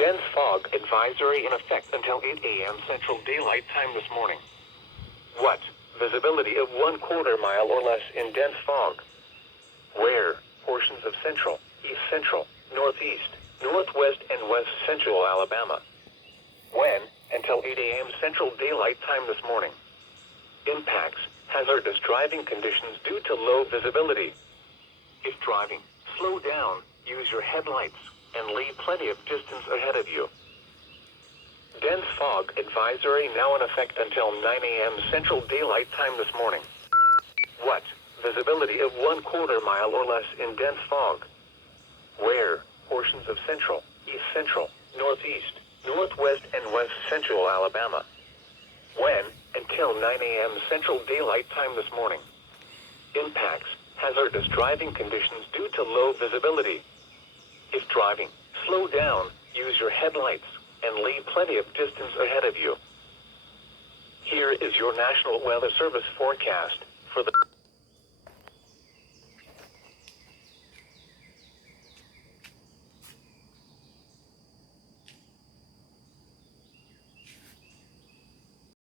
Dense fog advisory in effect until 8 a.m. Central Daylight Time this morning. What? Visibility of 1/4 mile or less in dense fog. Where? Portions of central, east central, northeast, northwest, and west central Alabama. When? Until 8 a.m. Central Daylight Time this morning. Impacts: hazardous driving conditions due to low visibility. If driving, slow down, use your headlights, and leave plenty of distance ahead of you. Dense fog advisory now in effect until 9 a.m. Central Daylight Time this morning. What? Visibility of 1/4 mile or less in dense fog. Where? Portions of central, east central, northeast, northwest, and west central Alabama. When? Until 9 a.m. Central Daylight Time this morning. Impacts: hazardous driving conditions due to low visibility. If driving, slow down, use your headlights, and leave plenty of distance ahead of you. Here is your National Weather Service forecast for the